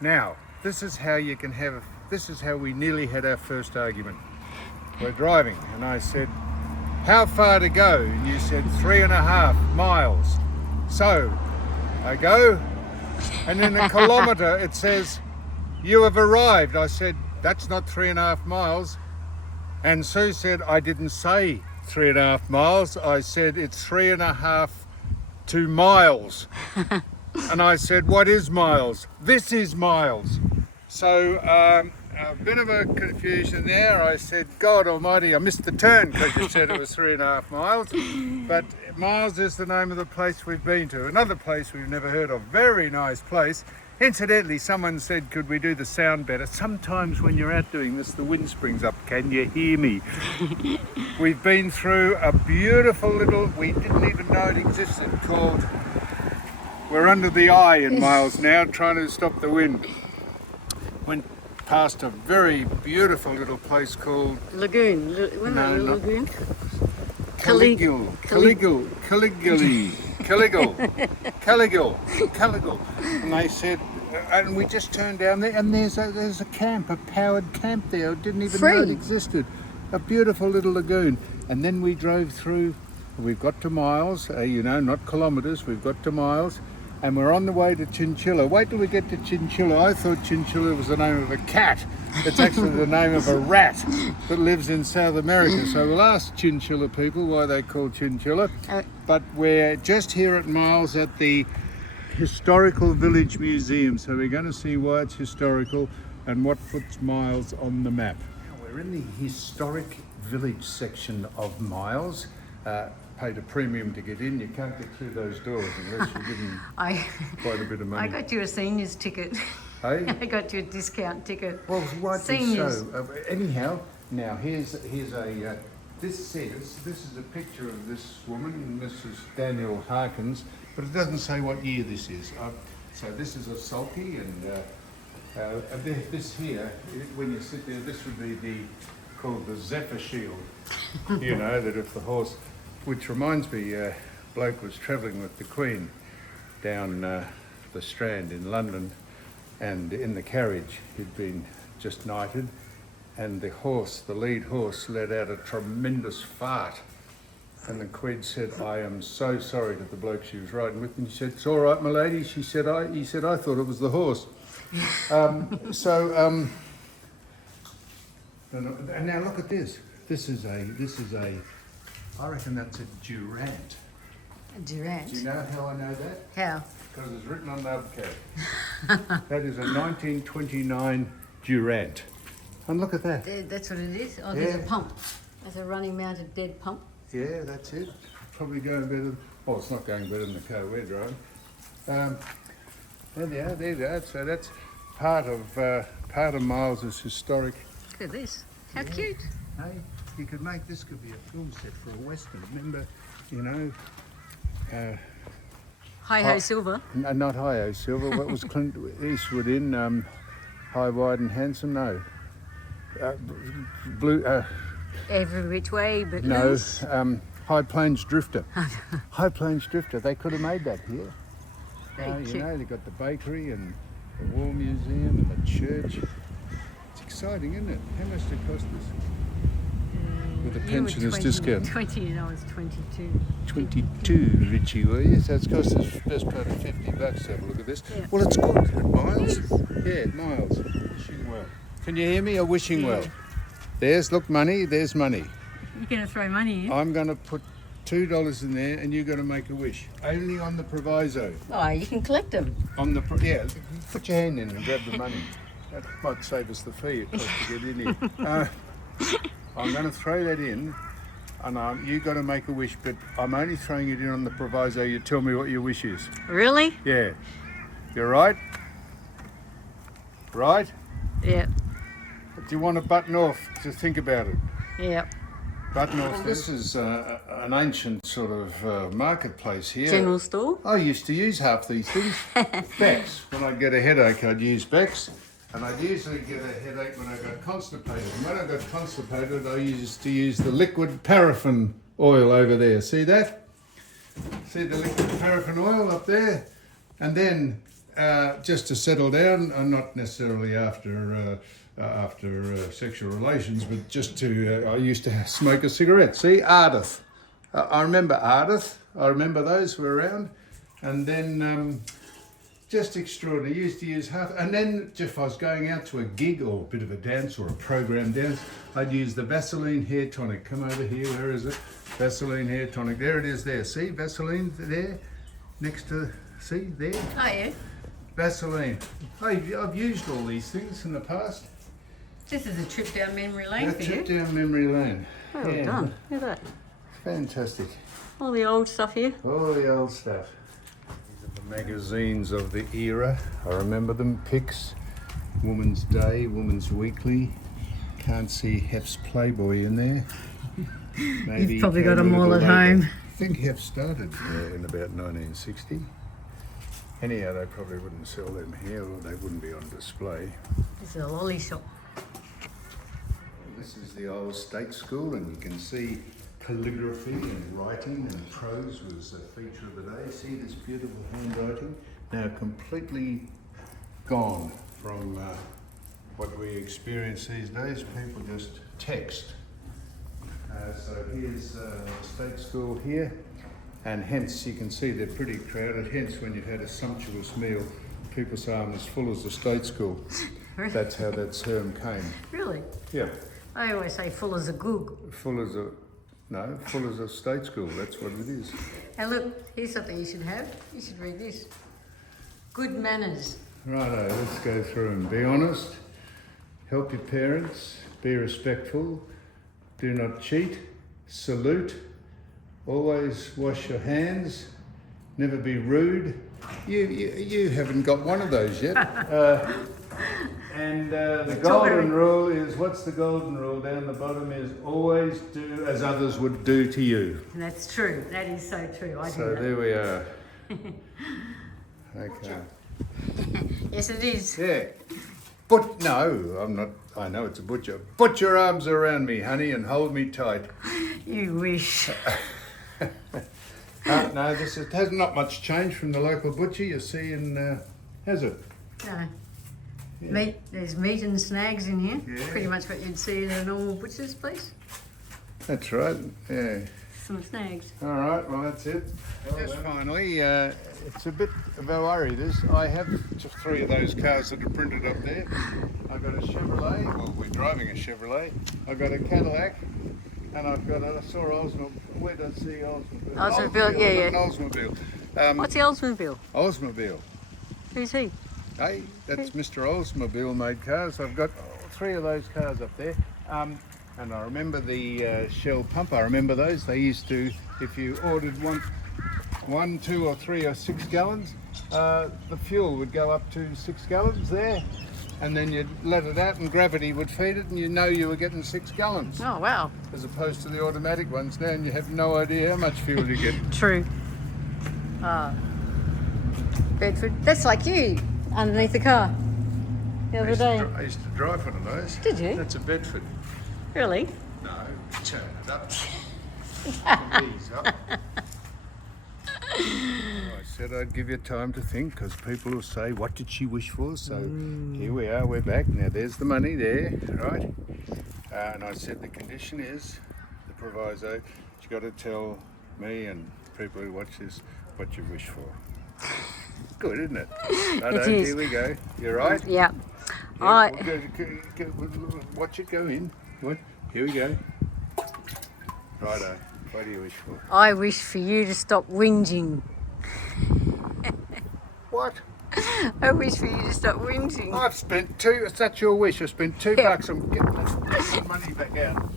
Now, this is how you can have, this is how we nearly had our first argument. We're driving and I said, how far to go? And you said 3.5 miles. So I go, and in a kilometre it says, you have arrived. I said, that's not 3.5 miles. And Sue said, I didn't say 3.5 miles. I said, it's 3.5 to miles. And I said, what is miles? This is miles. So a bit of a confusion there. I said, God almighty, I missed the turn because you said it was 3.5 miles. But Miles is the name of the place we've been to. Another place we've never heard of. Very nice place. Incidentally, someone said, could we do the sound better? Sometimes when you're out doing this, the wind springs up. Can you hear me? We've been through a beautiful little, we didn't even know it existed, called, we're under the eye in Miles now, trying to stop the wind. Went past a very beautiful little place called Lagoon. Lagoon? Caligal. And they said, and we just turned down there, and there's a camp, a powered camp there. I didn't even know it existed. A beautiful little lagoon. And then we drove through, we've got to Miles, not kilometres, we've got to Miles, and we're on the way to Chinchilla. Wait till we get to Chinchilla. I thought Chinchilla was the name of a cat. It's actually the name of a rat that lives in South America. So we'll ask Chinchilla people why they call Chinchilla. But we're just here at Miles at the Historical Village Museum. So we're going to see why it's historical and what puts Miles on the map. Now we're in the historic village section of Miles. Paid a premium to get in. You can't get through those doors unless you're given quite a bit of money. I got you a senior's ticket. Hey? I got you a discount ticket. Well, rightly Seniors. so. Anyhow, now here's a this is a picture of this woman, Mrs. Daniel Harkins, but it doesn't say what year this is. So this is a sulky, and this here, when you sit there, this would be called the Zephyr Shield. You know, that if the horse, which reminds me, bloke was travelling with the Queen down the Strand in London, and in the carriage he'd been just knighted, and the lead horse let out a tremendous fart, and the Queen said, I am so sorry to the bloke she was riding with, and he said, it's all right, my lady. He said, I thought it was the horse. And now look at this. This is a I reckon that's a Durant. A Durant? Do you know how I know that? How? Because it's written on the hubcap. That is a 1929 Durant. And look at that. That's what it is? Oh, there's a pump. There's a running mounted dead pump. Yeah, that's it. Probably going better. Oh, it's not going better than the car we're driving. There you go. So that's part of Miles's historic. Look at this. How cute. Hey, you could make this could be a film set for a western. Remember, Hi-Ho Silver. No, not Hi-Ho Silver. What was Clint Eastwood in? High, Wide and Handsome? No. Blue. Every which way but No. loose. High Plains Drifter. High Plains Drifter. They could have made that here. Very cute. They've got the bakery and the War Museum and the church. It's exciting, isn't it? How much did it cost us? With a pensioner's discount. 20 and I was 22. 22, Richie, were you? So it's cost us best part of $50 to have a look at this. Yeah. Well, it's good at Miles. Yeah, Miles. Wishing well. Can you hear me? Or wishing well? There's, look, money. There's money. You're going to throw money in? I'm going to put $2 in there, and you're going to make a wish. Only on the proviso. Oh, you can collect them. On the put your hand in and grab the money. That might save us the fee it costs to get in here. I'm going to throw that in, and you've got to make a wish, but I'm only throwing it in on the proviso you tell me what your wish is. Really? Yeah. You're right? Right? Yeah. Do you want to button off to think about it? Yeah. Button off. This is an ancient sort of marketplace here. General store? I used to use half these things. Bex. When I'd get a headache, I'd use Bex. And I'd usually get a headache when I got constipated. And when I got constipated, I used to use the liquid paraffin oil over there. See that? See the liquid paraffin oil up there? And then just to settle down, not necessarily after sexual relations, but just to, I used to smoke a cigarette. See, Ardith. I remember Ardith. I remember those who were around. And then just extraordinary. Used to use half. And then if I was going out to a gig or a bit of a dance or a program dance, I'd use the Vaseline hair tonic. Come over here. Where is it? Vaseline hair tonic. There it is there. See, Vaseline there next to, see, there? Oh, yeah. Vaseline. I've used all these things in the past. This is a trip down memory lane A for trip you. down memory lane. Well done. Look at that. Fantastic. All the old stuff here. All the old stuff. These are the magazines of the era. I remember them. Pics, Woman's Day, Woman's Weekly. Can't see Hef's Playboy in there. Maybe You've probably came got them a all little at later. home. I think Hef started in about 1960. Anyhow, they probably wouldn't sell them here, or they wouldn't be on display. This is a lolly shop. This is the old state school, and you can see calligraphy and writing and prose was a feature of the day. See this beautiful handwriting? Now completely gone from what we experience these days. People just text. So here's state school here, and hence you can see they're pretty crowded. Hence, when you've had a sumptuous meal, people say I'm as full as a state school. That's how that term came. Really? Yeah. I always say full as a goog. Full as a state school, that's what it is. Hey, look, here's something you should have. You should read this. Good manners. Righto, let's go through them. Be honest, help your parents, be respectful, do not cheat, salute, always wash your hands, never be rude. You haven't got one of those yet. And the golden rule is, what's the golden rule down the bottom is always do as others would do to you. And that's true. That is so true. I do So that. there we are. Okay. Yes, it is. Yeah. But no, I'm not. I know it's a butcher. Put your arms around me, honey, and hold me tight. You wish. No, this has not much changed from the local butcher you see in, has it? No. Meat. There's meat and snags in here. Yeah. Pretty much what you'd see in a normal butcher's place. That's right. Yeah. Some snags. All right. Well, that's it. Just finally, it's a bit of a worry. I have just 3 of those cars that are printed up there. I've got a Chevrolet. Well, we're driving a Chevrolet. I've got a Cadillac. And I've got I saw Oldsmobile. Where did I see Oldsmobile? Oldsmobile, yeah, yeah. An Oldsmobile. What's the Oldsmobile? Oldsmobile. Who's he? Hey, that's Mr. Oldsmobile made cars. I've got 3 of those cars up there. And I remember the Shell pump. I remember those. They used to, if you ordered one, 2 or 3 or 6 gallons, the fuel would go up to 6 gallons there. And then you'd let it out and gravity would feed it, and you know you were getting 6 gallons. Oh, wow. As opposed to the automatic ones now, and you have no idea how much fuel you get. True. Bedford. That's like you, underneath the car. The other day. I used to drive one of those. Did you? That's a Bedford. Really? No, turn it up. Ease up. I said I'd give you time to think, because people will say, what did she wish for? So here we are, we're back. Now there's the money there, right? And I said the condition is, the proviso, you got to tell me and people who watch this what you wish for. Good, isn't it? Righto, It is. Here we go. You right? Yeah. Yeah, watch it go in. What? Here we go. Righto. What do you wish for? I wish for you to stop whinging. What? I wish for you to stop whinging. I've spent 2. That's your wish. I spent $2 on getting the money back out.